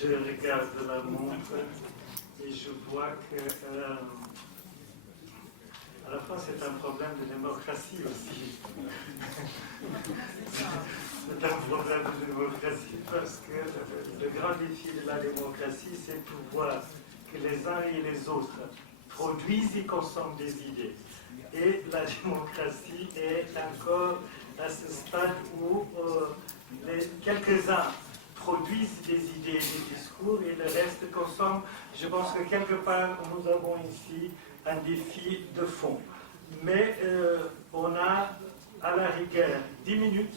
Je regarde la montre et je vois que à la fois c'est un problème de démocratie aussi. C'est un problème de démocratie parce que le grand défi de la démocratie, c'est de voir que les uns et les autres produisent et consomment des idées. Et la démocratie est encore à ce stade où quelques-uns produisent des idées et des discours et le reste consomme. Je pense que quelque part, nous avons ici un défi de fond. Mais on a à la rigueur 10 minutes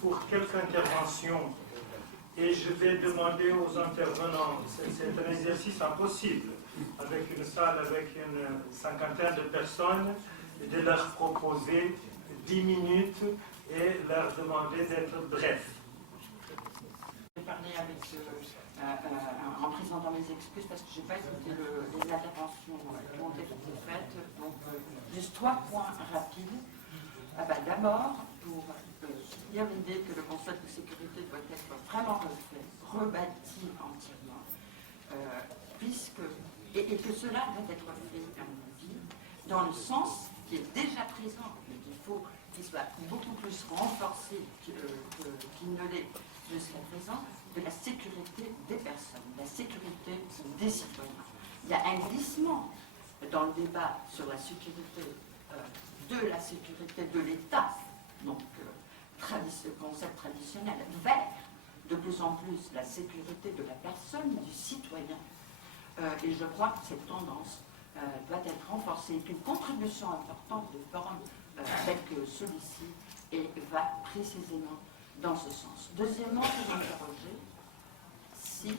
pour quelques interventions. Et je vais demander aux intervenants, c'est un exercice impossible, avec une salle avec une cinquantaine de personnes, de leur proposer 10 minutes et leur demander d'être brefs. Je vais parler en présentant mes excuses parce que je n'ai pas écouté les interventions qui ont été faites. Donc, juste 3 points rapides. D'abord, pour soutenir l'idée que le concept de sécurité doit être vraiment refait, rebâti entièrement, et que cela doit être fait, à mon avis, dans le sens qui est déjà présent, mais qu'il faut qu'il soit beaucoup plus renforcé qu'il ne l'est jusqu'à présent, de la sécurité des personnes, la sécurité des citoyens. Il y a un glissement dans le débat sur la sécurité de la sécurité de l'État, donc concept traditionnel, vers de plus en plus la sécurité de la personne, du citoyen. Et je crois que cette tendance doit être renforcée, qu'une contribution importante de forum avec celui-ci et va précisément dans ce sens. Deuxièmement, vous m'interrogez si,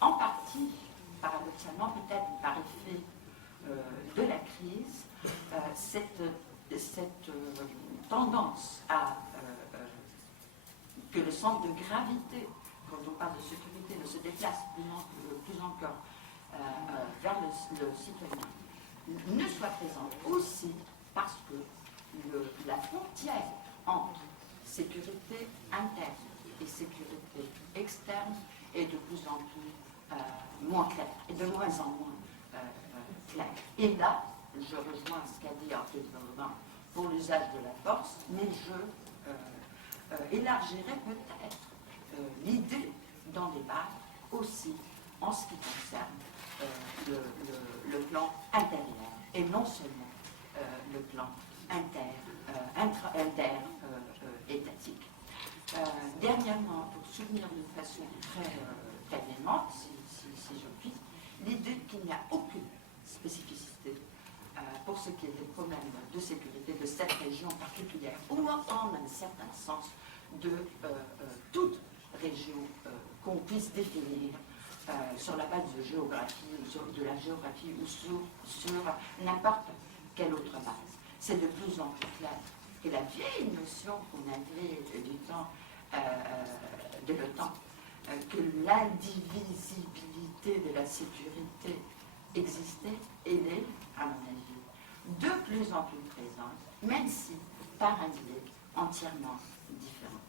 en partie, paradoxalement, peut-être par effet de la crise, cette tendance à que le centre de gravité, quand on parle de sécurité, ne se déplace plus encore vers le citoyen, ne soit présente aussi parce que la frontière entre sécurité interne et sécurité externe est de plus en plus moins claire, et de moins en moins claire. Et là, je rejoins ce qu'a dit Arthur Verdun pour l'usage de la force, mais je élargirai peut-être l'idée d'en débattre aussi en ce qui concerne le plan intérieur, et non seulement le plan inter-étatique. Dernièrement, pour souvenir d'une façon très véhémente, si je puis, l'idée qu'il n'y a aucune spécificité pour ce qui est des problèmes de sécurité de cette région particulière, ou en un certain sens de toute région qu'on puisse définir sur la base de géographie, de la géographie ou sur n'importe quelle autre base. C'est de plus en plus clair que la vieille notion qu'on avait du temps de l'OTAN, que l'indivisibilité de la sécurité existait, elle est, à mon avis, de plus en plus présente, même si par un biais entièrement différent.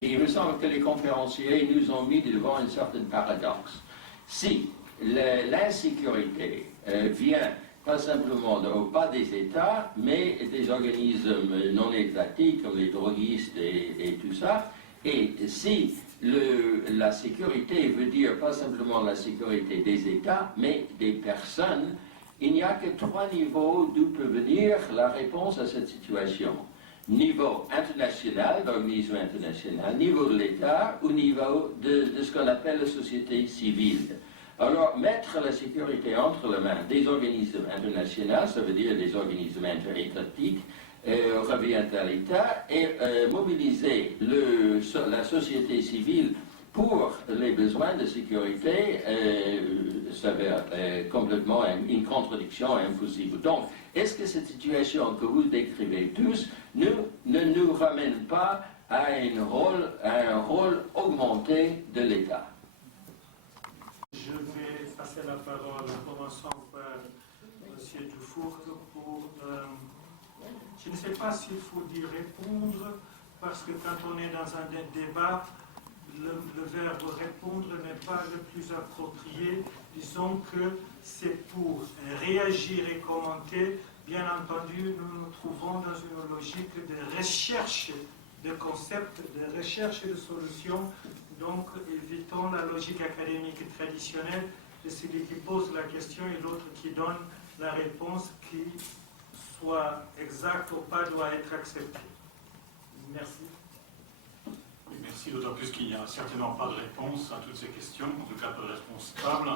Il me semble que les conférenciers nous ont mis devant un certain paradoxe. Si l'insécurité vient pas simplement pas des États, mais des organismes non étatiques comme les droguistes et tout ça, et si la sécurité veut dire pas simplement la sécurité des États, mais des personnes, il n'y a que 3 niveaux d'où peut venir la réponse à cette situation. Niveau international, l'organisme international, niveau de l'État ou niveau de ce qu'on appelle la société civile. Alors, mettre la sécurité entre les mains des organismes internationaux, ça veut dire des organismes interétatiques, revient à l'État, et mobiliser la société civile pour les besoins de sécurité s'avère complètement une contradiction impossible. Donc, est-ce que cette situation que vous décrivez tous ne nous ramène pas à un rôle augmenté de l'État? Je vais passer la parole, commençant par M. Dufour, je ne sais pas s'il faut dire répondre, parce que quand on est dans un débat, le verbe répondre n'est pas le plus approprié. Disons que c'est pour réagir et commenter. Bien entendu, nous nous trouvons dans une logique de recherche de concepts, de recherche de solutions. Donc, évitons la logique académique traditionnelle de celui qui pose la question et l'autre qui donne la réponse qui, soit exacte ou pas, doit être acceptée. Merci. Oui, merci, d'autant plus qu'il n'y a certainement pas de réponse à toutes ces questions, en tout cas pas de réponse stable.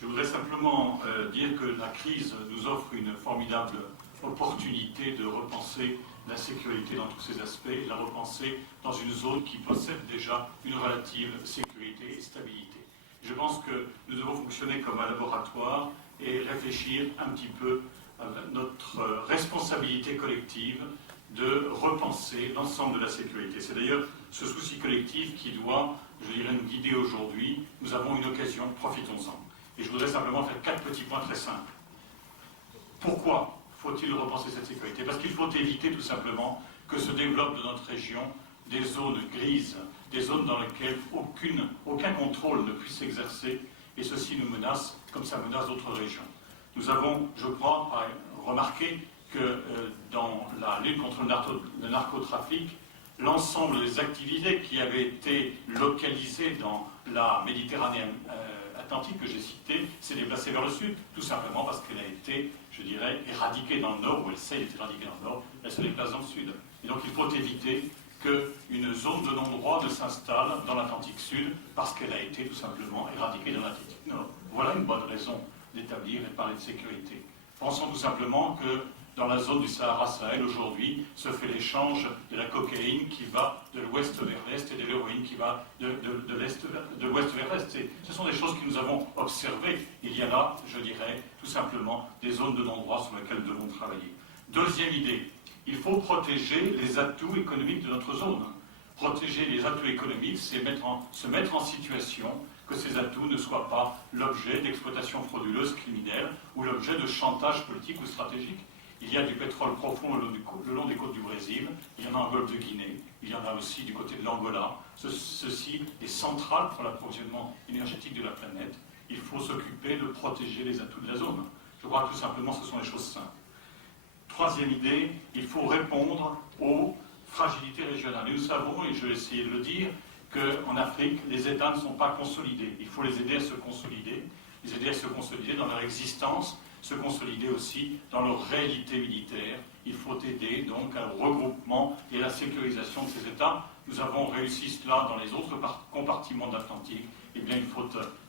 Je voudrais simplement dire que la crise nous offre une formidable opportunité de repenser la sécurité dans tous ses aspects, et de la repenser dans une zone qui possède déjà une relative sécurité et stabilité. Je pense que nous devons fonctionner comme un laboratoire et réfléchir un petit peu à notre responsabilité collective de repenser l'ensemble de la sécurité. C'est d'ailleurs ce souci collectif qui doit, je dirais, nous guider aujourd'hui. Nous avons une occasion, profitons-en. Et je voudrais simplement faire 4 petits points très simples. Pourquoi faut-il repenser cette sécurité? Parce qu'il faut éviter tout simplement que se développent dans notre région des zones grises, des zones dans lesquelles aucun contrôle ne puisse s'exercer, et ceci nous menace comme ça menace d'autres régions. Nous avons, je crois, remarqué que dans la lutte contre le narcotrafic, l'ensemble des activités qui avaient été localisées dans la Méditerranée Atlantique que j'ai citée s'est déplacée vers le sud, tout simplement parce qu'elle a été, je dirais, éradiquée dans le nord, ou elle s'est éradiquée dans le nord, elle se déplace dans le sud. Et donc il faut éviter qu'une zone de non-droit ne s'installe dans l'Atlantique Sud parce qu'elle a été tout simplement éradiquée dans l'Atlantique Nord. Voilà une bonne raison d'établir et de parler de sécurité. Pensons tout simplement que dans la zone du Sahara-Sahel, aujourd'hui, se fait l'échange de la cocaïne qui va de l'ouest vers l'est et de l'héroïne qui va de l'ouest vers l'est. Ce sont des choses que nous avons observées. Il y a là, je dirais, tout simplement des zones de non-droit sur lesquelles nous devons travailler. Deuxième idée, il faut protéger les atouts économiques de notre zone. Protéger les atouts économiques, c'est se mettre en situation que ces atouts ne soient pas l'objet d'exploitation frauduleuse criminelle ou l'objet de chantage politique ou stratégique. Il y a du pétrole profond le long des côtes du Brésil, il y en a en Golfe de Guinée, il y en a aussi du côté de l'Angola. Ceci est central pour l'approvisionnement énergétique de la planète. Il faut s'occuper de protéger les atouts de la zone. Je crois que tout simplement ce sont des choses simples. Troisième idée, il faut répondre aux fragilités régionales. Et nous savons, et je vais essayer de le dire, qu'en Afrique, les États ne sont pas consolidés. Il faut les aider à se consolider, dans leur existence, se consolider aussi dans leur réalité militaire. Il faut aider donc au regroupement et à la sécurisation de ces États. Nous avons réussi cela dans les autres compartiments de l'Atlantique. Eh bien, il faut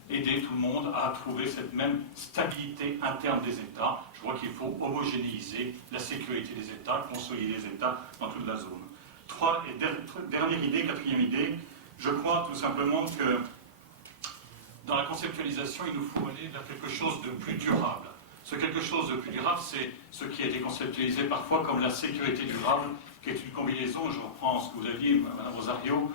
aider tout le monde à trouver cette même stabilité interne des États. Je crois qu'il faut homogénéiser la sécurité des États, consolider les États dans toute la zone. Quatrième idée, je crois tout simplement que dans la conceptualisation, il nous faut aller vers quelque chose de plus durable. Ce quelque chose de plus durable, c'est ce qui a été conceptualisé parfois comme la sécurité durable, qui est une combinaison, je reprends ce que vous avez dit, Mme Rosario,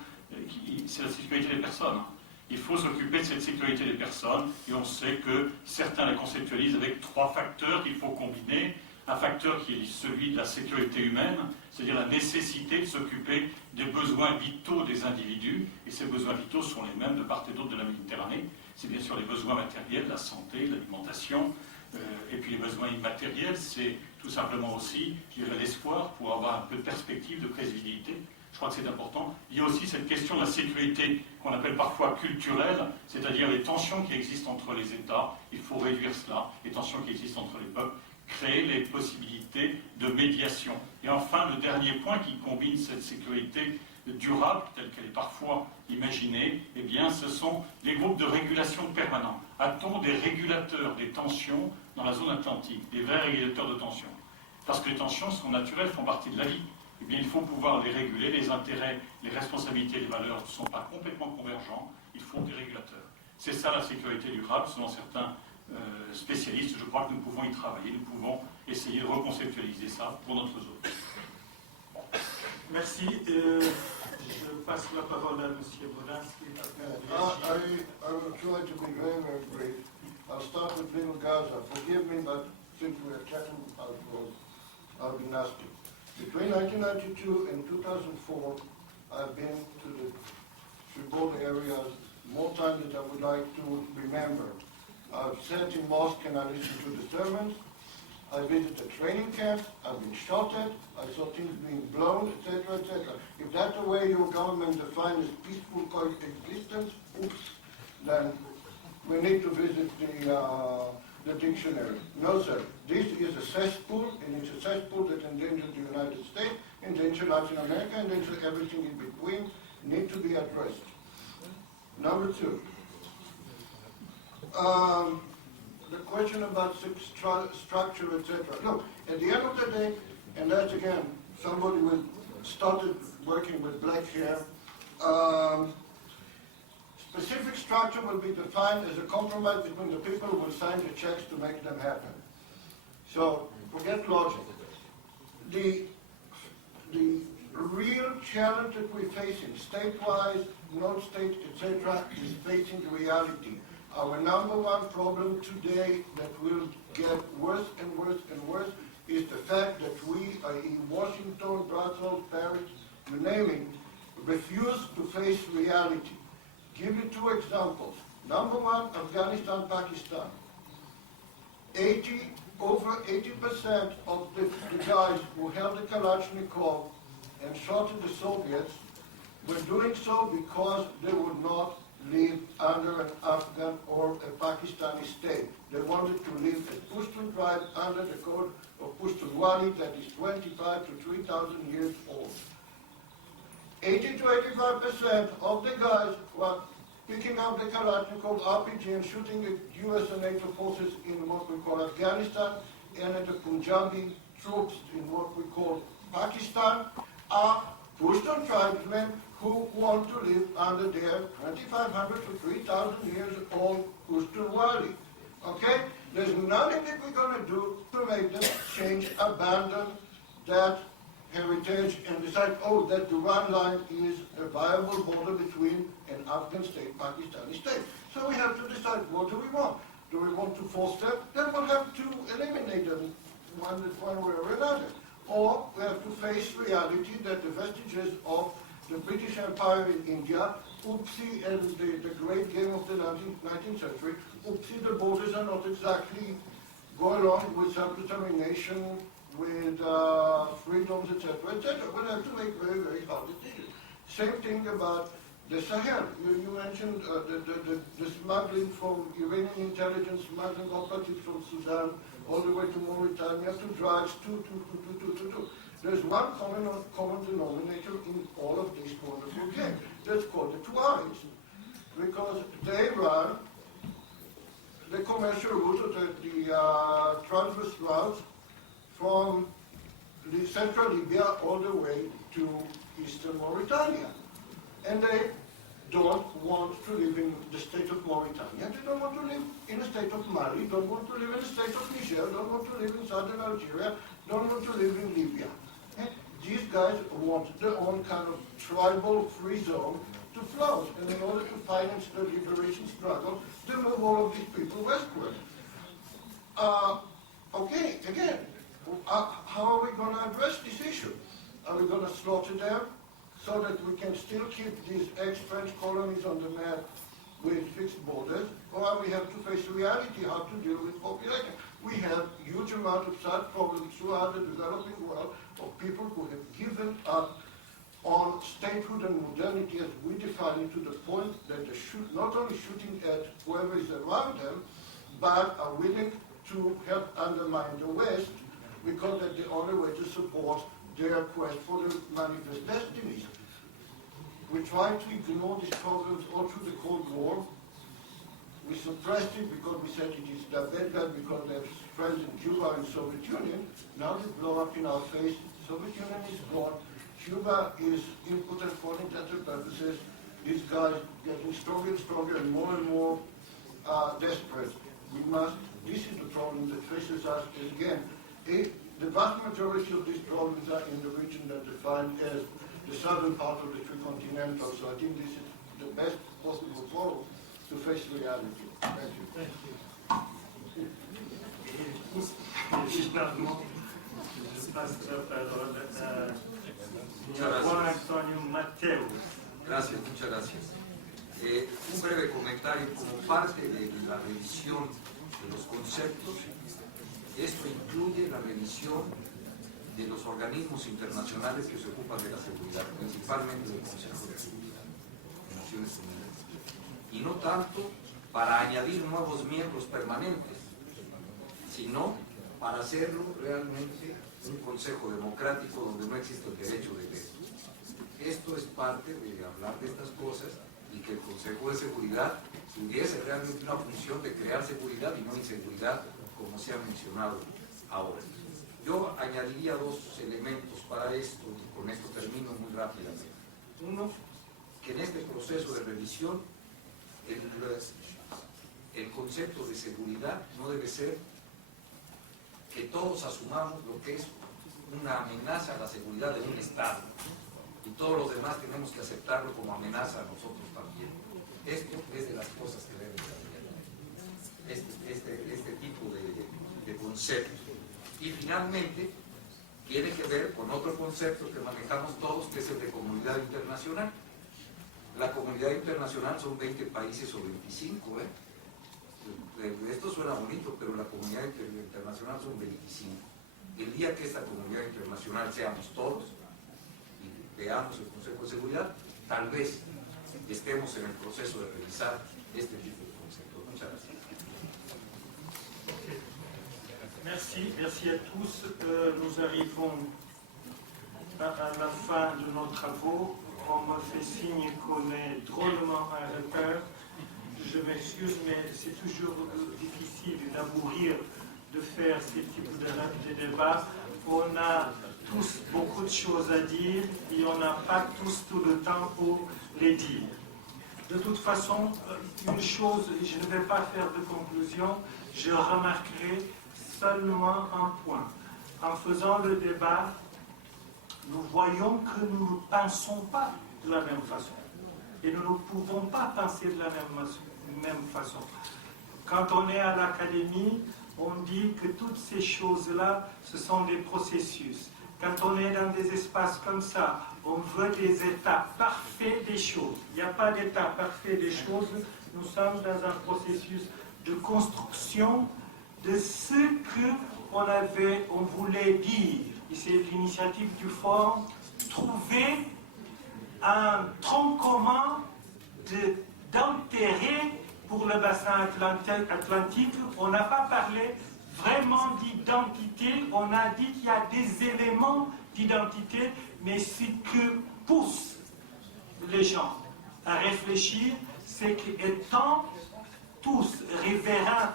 c'est la sécurité des personnes. Il faut s'occuper de cette sécurité des personnes, et on sait que certains la conceptualisent avec 3 facteurs qu'il faut combiner. Un facteur qui est celui de la sécurité humaine, c'est-à-dire la nécessité de s'occuper des besoins vitaux des individus, et ces besoins vitaux sont les mêmes de part et d'autre de la Méditerranée. C'est bien sûr les besoins matériels, la santé, l'alimentation, et puis les besoins immatériels, c'est tout simplement aussi, je dirais, l'espoir pour avoir un peu de perspective, de prévisibilité. Je crois que c'est important. Il y a aussi cette question de la sécurité qu'on appelle parfois culturelle, c'est-à-dire les tensions qui existent entre les États. Il faut réduire cela, les tensions qui existent entre les peuples, créer les possibilités de médiation. Et enfin, le dernier point qui combine cette sécurité durable, telle qu'elle est parfois imaginée, eh bien, ce sont les groupes de régulation permanents. A-t-on des régulateurs des tensions dans la zone atlantique, des vrais régulateurs de tensions? Parce que les tensions sont naturelles, font partie de la vie. Eh bien, il faut pouvoir les réguler, les intérêts, les responsabilités, les valeurs ne sont pas complètement convergents, il faut des régulateurs. C'est ça la sécurité durable, selon certains spécialistes. Je crois que nous pouvons y travailler, nous pouvons essayer de reconceptualiser ça pour notre zone. Merci. Je passe la parole à M. Bodansky. I will try to be very, very brief. I'll start with Little Gaza. Forgive me, but since we are chatting about those, I'll be nasty. Between 1992 and 2004, I've been to the cold areas more times than I would like to remember. I've sat in mosques and I listened to the sermons. I visited training camps. I've been shot at. I saw things being blown, etc., etc. If that's the way your government defines peaceful coexistence, oops, then we need to visit the dictionary. No, sir. This is a cesspool, and it's a cesspool that endangers the United States, endangers Latin America, endangers everything in between. Need to be addressed. Number two. The question about structure, etc. Look, at the end of the day, and that's again, somebody who started working with black hair, specific structure will be defined as a compromise between the people who will sign the checks to make them happen. So, forget logic. The real challenge that we're facing, state-wise, non-state, etc., is facing the reality. Our number one problem today that will get worse and worse and worse is the fact that we are in Washington, Brussels, Paris, you name it, refuse to face reality. Give you two examples. Number one, Afghanistan, Pakistan. Over 80% of the guys who held the Kalashnikov and shot at the Soviets were doing so because they would not live under an Afghan or a Pakistani state. They wanted to live as Pushtun tribe under the code of Pushtunwali that is 25 to 3,000 years old. 80 to 85% of the guys were picking up the Kalashnikov RPG and shooting the US and NATO forces in what we call Afghanistan, and the Punjabi troops in what we call Pakistan are Pushtun tribesmen who want to live under their 2,500 to 3,000 years old Pushtunwali. Okay? There's nothing that we're going to do to make them change, abandon that heritage and decide, oh, that Duran line is a viable border between an Afghan state, Pakistani state. So we have to decide, what do we want? Do we want to force them? Then we'll have to eliminate them one way or another. Or we have to face reality that the vestiges of the British Empire in India, oopsie, and the great game of the 19th century, oopsie, the borders are not exactly going along with self-determination, with freedoms, etc., etc. We'll have to make very, very hard decisions. Same thing about the Sahel. You mentioned the smuggling from Iranian intelligence, smuggling operatives from Sudan, all the way to Mauritania, to drugs, to. There's one common denominator in all of these wonderful games. That's called the Tuaregs. Because they run the commercial route, the transverse routes from the central Libya all the way to eastern Mauritania. And they don't want to live in the state of Mauritania. They don't want to live in the state of Mali, don't want to live in the state of Niger, don't want to live in southern Algeria, don't want to live in Libya. And these guys want their own kind of tribal free zone to flourish. And in order to finance the liberation struggle, they move all of these people westward. Okay, again, how are we going to address this issue? Are we going to slaughter them so that we can still keep these ex-French colonies on the map with fixed borders? Or we have to face reality, how to deal with population? We have huge amount of such problems throughout the developing world of people who have given up on statehood and modernity as we define it, to the point that they shoot, not only shooting at whoever is around them, but are willing to help undermine the West, because that's the only way to support their quest for the manifest destinies. We tried to ignore these problems all through the Cold War. We suppressed it because we said it is the bad guy because they have friends in Cuba and Soviet Union. Now they blow up in our face. Soviet Union is gone. Cuba is impotent for military purposes. These guys getting stronger and stronger and more desperate. We must, this is the problem that faces us, is again, the vast majority of these problems are in the region that defined as the southern part of the tricontinental. So I think this is the best possible forum to face reality. Thank you. Thank you. Justement, je passe la parole a Juan Antonio Mateus. Gracias, muchas gracias. Un breve comentario como parte de la revisión de los conceptos. Esto incluye la revisión de los organismos internacionales que se ocupan de la seguridad, principalmente del Consejo de Seguridad de Naciones Unidas. Y no tanto para añadir nuevos miembros permanentes, sino para hacerlo realmente un consejo democrático donde no existe el derecho de veto. Esto es parte de hablar de estas cosas y que el Consejo de Seguridad tuviese realmente una función de crear seguridad y no inseguridad, como se ha mencionado ahora. Yo añadiría dos elementos para esto, y con esto termino muy rápidamente. Uno, que en este proceso de revisión el concepto de seguridad no debe ser que todos asumamos lo que es una amenaza a la seguridad de un Estado y todos los demás tenemos que aceptarlo como amenaza a nosotros también. Esto es de las cosas que deben cambiar, este tipo de conceptos. Y finalmente tiene que ver con otro concepto que manejamos todos, que es el de comunidad internacional. La comunidad internacional son 20 países o 25, Esto suena bonito, pero la comunidad internacional son 25. El día que esta comunidad internacional seamos todos y veamos el Consejo de Seguridad, tal vez estemos en el proceso de revisar este tipo de conceptos. Muchas gracias. Merci à tous. Nous arrivons à la fin de nos travaux. On me fait signe qu'on est drôlement en retard. Je m'excuse, mais c'est toujours difficile d'aboutir de faire ce type de débat. On a tous beaucoup de choses à dire et on n'a pas tous tout le temps pour les dire. De toute façon, une chose, je ne vais pas faire de conclusion, je remarquerai seulement un point. En faisant le débat, nous voyons que nous ne pensons pas de la même façon. Et nous ne pouvons pas penser de la même façon. Quand on est à l'académie, on dit que toutes ces choses-là, ce sont des processus. Quand on est dans des espaces comme ça, on veut des états parfaits des choses. Il n'y a pas d'état parfait des choses. Nous sommes dans un processus de construction de ce qu'on voulait dire. Et c'est l'initiative du Forum, trouver un tronc commun d'intérêt pour le bassin atlantique. On n'a pas parlé vraiment d'identité, on a dit qu'il y a des éléments d'identité, mais ce que pousse les gens à réfléchir, c'est qu'étant tous riverains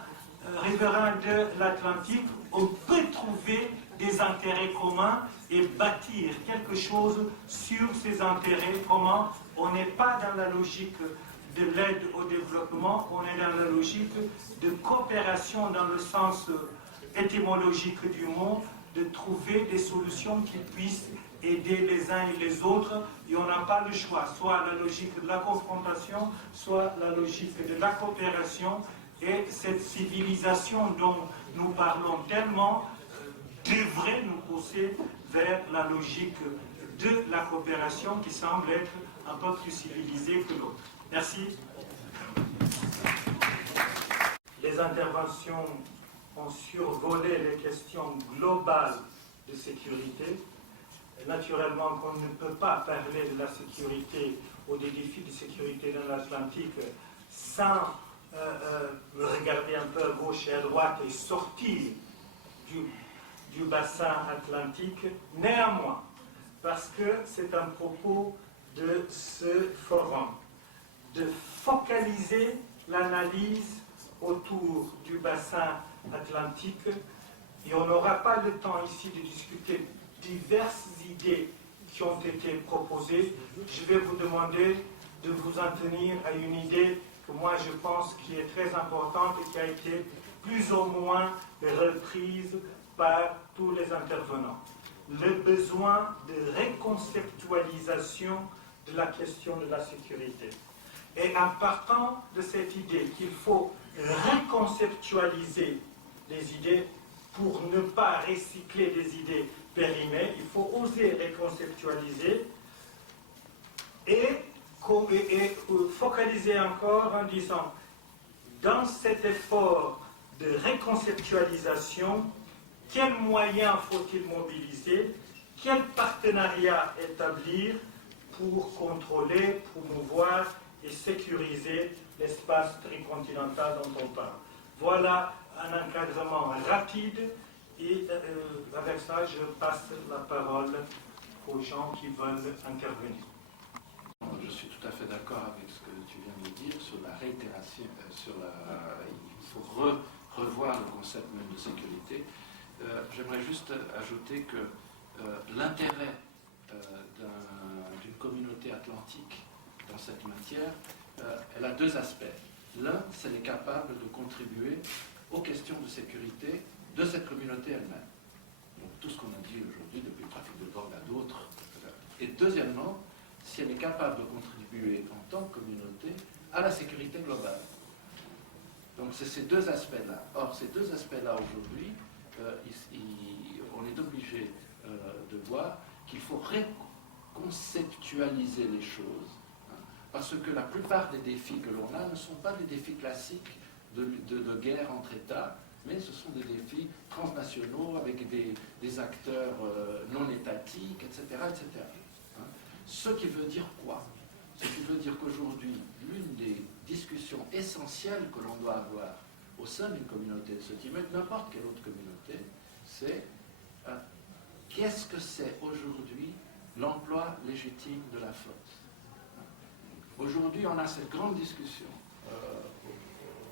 de l'Atlantique, on peut trouver des intérêts communs et bâtir quelque chose sur ces intérêts communs. On n'est pas dans la logique de l'aide au développement, on est dans la logique de coopération dans le sens étymologique du mot, de trouver des solutions qui puissent aider les uns et les autres, et on n'a pas le choix, soit la logique de la confrontation, soit la logique de la coopération, et cette civilisation dont nous parlons tellement devrait nous pousser vers la logique de la coopération qui semble être un peu plus civilisée que l'autre. Merci. Les interventions ont survolé les questions globales de sécurité. Et naturellement, qu'on ne peut pas parler de la sécurité ou des défis de sécurité dans l'Atlantique sans regarder un peu à gauche et à droite et sortir du bassin atlantique. Néanmoins, parce que c'est un propos de ce forum, de focaliser l'analyse autour du bassin atlantique, et on n'aura pas le temps ici de discuter diverses idées qui ont été proposées. Je vais vous demander de vous en tenir à une idée que moi je pense qui est très importante et qui a été plus ou moins reprise par tous les intervenants. Le besoin de reconceptualisation de la question de la sécurité. Et en partant de cette idée qu'il faut reconceptualiser les idées pour ne pas recycler des idées périmées, il faut oser reconceptualiser et focaliser encore en disant, dans cet effort de réconceptualisation, quels moyens faut-il mobiliser, quel partenariat établir pour contrôler, promouvoir et sécuriser l'espace tricontinental dont on parle. Voilà un encadrement rapide et avec ça, je passe la parole aux gens qui veulent intervenir. Je suis tout à fait d'accord avec ce que tu viens de dire sur la réitération, il faut revoir le concept même de sécurité. J'aimerais juste ajouter que l'intérêt d'une communauté atlantique dans cette matière, elle a deux aspects. L'un, c'est qu'elle est capable de contribuer aux questions de sécurité de cette communauté elle-même. Donc tout ce qu'on a dit aujourd'hui, depuis le trafic de drogue à d'autres. Et deuxièmement, si elle est capable de contribuer en tant que communauté à la sécurité globale. Donc c'est ces deux aspects-là. Or, ces deux aspects-là aujourd'hui, on est obligé de voir qu'il faut reconceptualiser les choses, hein, parce que la plupart des défis que l'on a ne sont pas des défis classiques de guerre entre États, mais ce sont des défis transnationaux avec des acteurs non étatiques, etc. etc. Hein. Ce qui veut dire quoi? Ce qui veut dire qu'aujourd'hui, l'une des discussions essentielles que l'on doit avoir au sein d'une communauté de ce type, mais de n'importe quelle autre communauté, c'est qu'est-ce que c'est aujourd'hui l'emploi légitime de la force. Aujourd'hui, on a cette grande discussion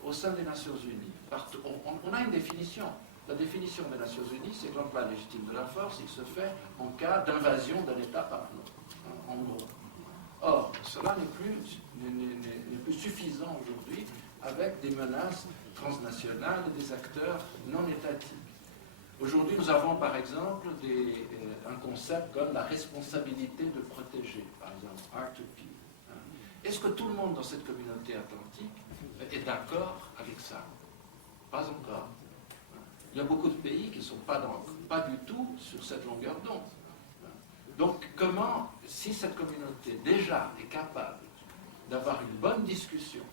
au sein des Nations Unies. On a une définition. La définition des Nations Unies, c'est que l'emploi légitime de la force, il se fait en cas d'invasion d'un État par un autre, en gros. Or, cela n'est plus suffisant aujourd'hui avec des menaces transnationales et des acteurs non étatiques. Aujourd'hui, nous avons par exemple un concept comme la responsabilité de protéger, par exemple, R2P. Est-ce que tout le monde dans cette communauté atlantique est d'accord avec ça? Pas encore. Il y a beaucoup de pays qui ne sont pas du tout sur cette longueur d'onde. Donc, comment, si cette communauté déjà est capable d'avoir une bonne discussion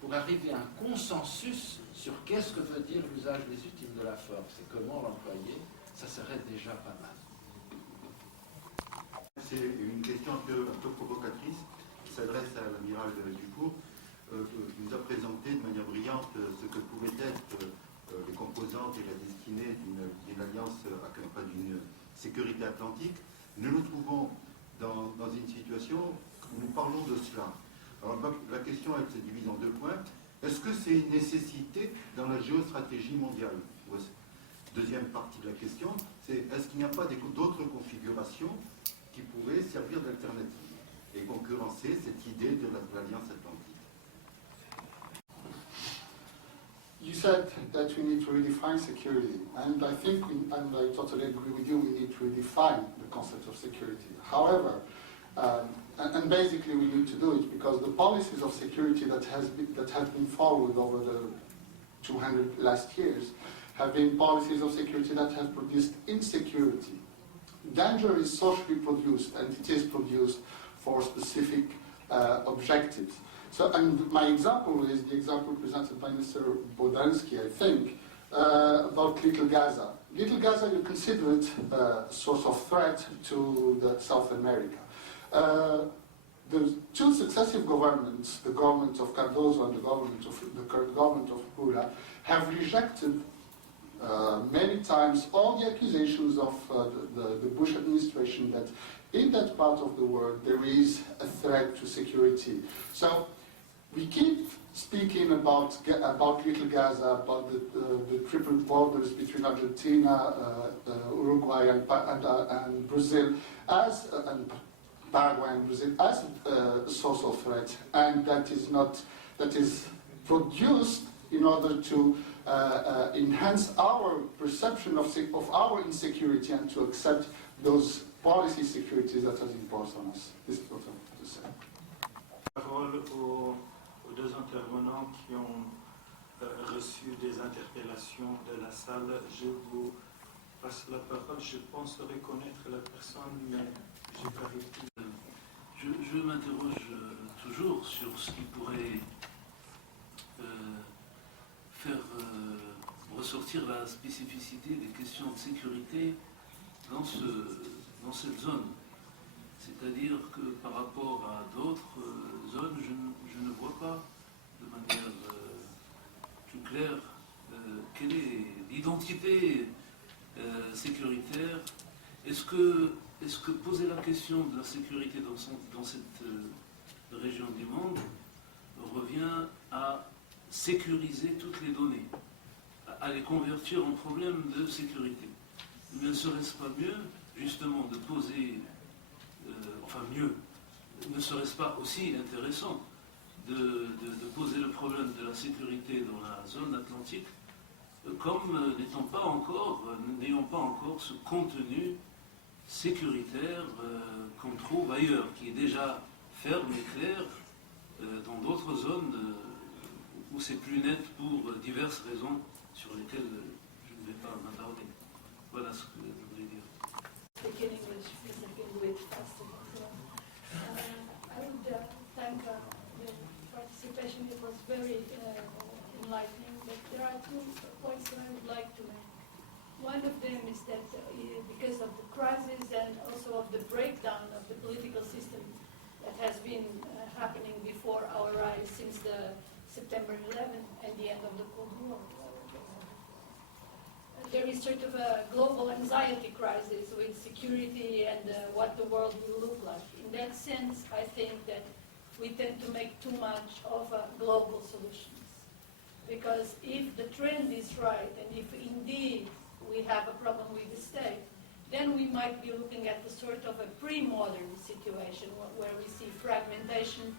pour arriver à un consensus sur qu'est-ce que veut dire l'usage légitime de la force et comment l'employer, ça serait déjà pas mal. C'est une question un peu provocatrice qui s'adresse à l'amiral Dufour, qui nous a présenté de manière brillante ce que pouvaient être les composantes et la destinée d'une alliance, d'une sécurité atlantique. Nous nous trouvons dans une situation où nous parlons de cela. Alors la question elle se divise en deux points. Est-ce que c'est une nécessité dans la géostratégie mondiale? Deuxième partie de la question, c'est est-ce qu'il n'y a pas d'autres configurations qui pourraient servir d'alternative et concurrencer cette idée de l'Alliance Atlantique? You said that we need to redefine security, and I think, and I totally agree with you, we need to redefine the concept of security. However, and basically we need to do it because the policies of security that have been followed over the 200 last years have been policies of security that have produced insecurity. Danger is socially produced, and it is produced for specific objectives. So, and my example is the example presented by Mr. Bodansky, I think, about Little Gaza. Little Gaza, you consider it a source of threat to South America. The two successive governments, the government of Cardozo and the current government of Lula, have rejected many times all the accusations of the Bush administration that in that part of the world there is a threat to security. So we keep speaking about Little Gaza, about the triple borders between Argentina, Uruguay, and Brazil, and Paraguay and Brazil as a source of threat, and that is produced in order to enhance our perception of our insecurity and to accept those policy securities that are imposed on us. This is what I want to say. Parole aux deux intervenants qui ont reçu des interpellations de la salle. Je vous passe la parole. Je pense reconnaître la personne, mais j'ai pas réussi. Je m'interroge toujours sur ce qui pourrait faire ressortir la spécificité des questions de sécurité dans cette zone. C'est-à-dire que par rapport à d'autres zones, je ne vois pas de manière plus claire quelle est l'identité sécuritaire. Est-ce que poser la question de la sécurité dans cette région du monde revient à sécuriser toutes les données, à les convertir en problèmes de sécurité? Ne serait-ce pas mieux, justement, de poser, ne serait-ce pas aussi intéressant de poser le problème de la sécurité dans la zone atlantique comme n'ayant pas encore ce contenu sécuritaire qu'on trouve ailleurs, qui est déjà ferme et clair dans d'autres zones où c'est plus net pour diverses raisons sur lesquelles je ne vais pas m'attarder. Voilà ce que je voulais dire. Speak in English because I've been doing faster. I would thank the participation. It was very enlightening. But there are 2 points that I would like to make. One of them is that because of the crisis and also of the breakdown of the political system that has been happening before our eyes since the September 11th and the end of the Cold War. There is sort of a global anxiety crisis with security and what the world will look like. In that sense, I think that we tend to make too much of global solutions. Because if the trend is right, and if indeed we have a problem with the state, then we might be looking at the sort of a pre-modern situation where we see fragmentation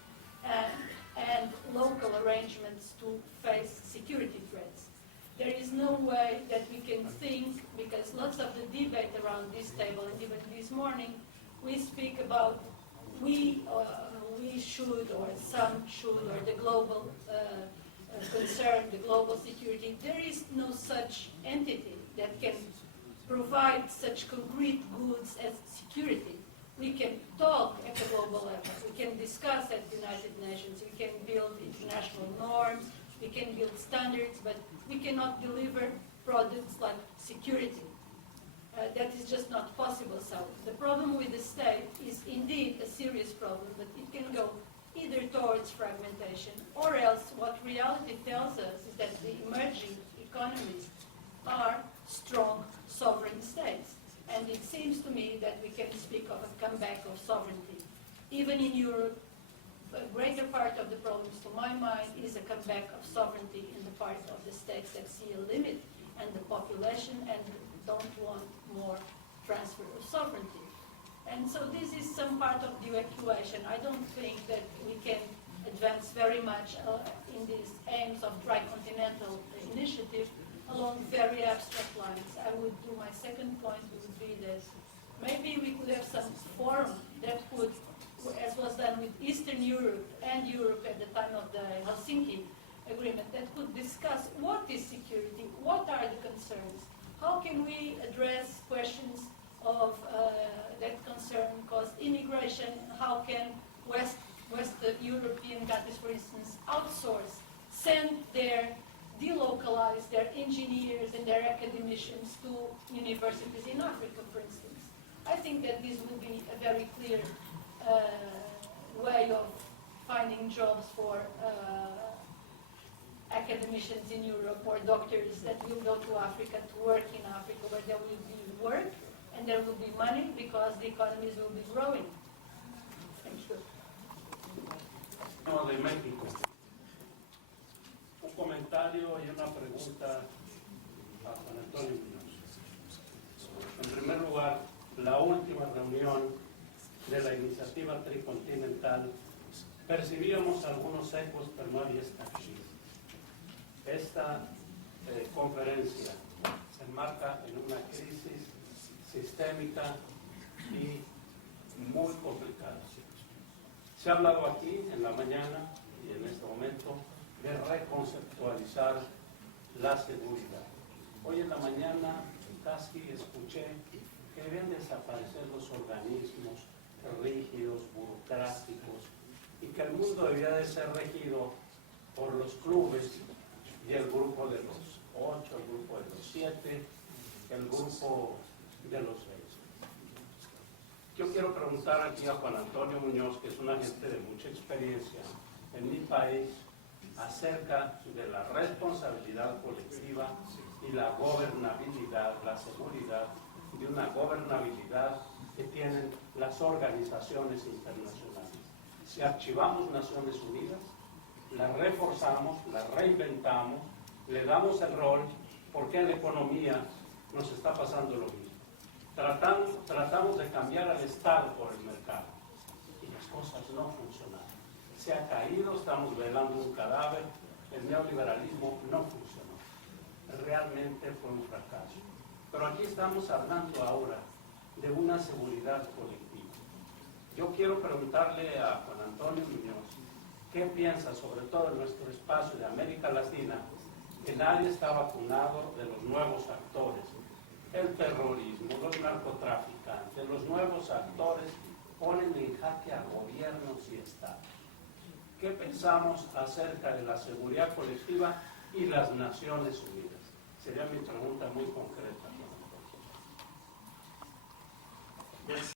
and local arrangements to face security threats. There is no way that we can think, because lots of the debate around this table, and even this morning, we speak about we should, or some should, or the global concern, the global security. There is no such entity that can provide such concrete goods as security. We can talk at the global level, we can discuss at the United Nations, we can build international norms, we can build standards, but we cannot deliver products like security. That is just not possible. So the problem with the state is indeed a serious problem, but it can go either towards fragmentation, or else what reality tells us is that the emerging economies are strong sovereign states. And it seems to me that we can speak of a comeback of sovereignty. Even in Europe, a greater part of the problems, to my mind, is a comeback of sovereignty in the part of the states that see a limit and the population and don't want more transfer of sovereignty. And so this is some part of the equation. I don't think that we can advance very much in these aims of tricontinental initiative along very abstract lines. I would do, my second point would be that maybe we could have some forum that could, as was done with Eastern Europe and Europe at the time of the Helsinki Agreement, that could discuss what is security, what are the concerns, how can we address questions of that concern cause immigration, how can West European countries, for instance, outsource, send delocalize their engineers and their academicians to universities in Africa, for instance. I think that this will be a very clear way of finding jobs for academicians in Europe or doctors that will go to Africa to work in Africa, where there will be work and there will be money because the economies will be growing. Thank you. No, de México. Un comentario y una pregunta a Juan Antonio Muñoz. En primer lugar, la última reunión de la iniciativa tricontinental percibíamos algunos ecos, pero no había esta crisis. Esta conferencia se enmarca en una crisis sistémica y muy complicada. Se ha hablado aquí en la mañana y en este momento de reconceptualizar la seguridad. Hoy en la mañana casi escuché que deben desaparecer los organismos rígidos, burocráticos, y que el mundo debía de ser regido por los clubes y el grupo de los 8, el grupo de los 7, el grupo de los 6. Yo quiero preguntar aquí a Juan Antonio Muñoz, que es una gente de mucha experiencia en mi país, acerca de la responsabilidad colectiva y la gobernabilidad, la seguridad de una gobernabilidad que tienen las organizaciones internacionales. Si archivamos Naciones Unidas, la reforzamos, la reinventamos, le damos el rol, porque en la economía nos está pasando lo mismo. Tratamos de cambiar al Estado por el mercado y las cosas no funcionan. Se ha caído, estamos velando un cadáver, el neoliberalismo no funcionó. Realmente fue un fracaso. Pero aquí estamos hablando ahora de una seguridad colectiva. Yo quiero preguntarle a Juan Antonio Muñoz, ¿qué piensa sobre todo en nuestro espacio de América Latina, que nadie está vacunado de los nuevos actores? El terrorismo, los narcotraficantes, los nuevos actores ponen en jaque a gobiernos y estados. ¿Qué pensamos acerca de la seguridad colectiva y las Naciones Unidas? Sería mi pregunta muy concreta. Merci.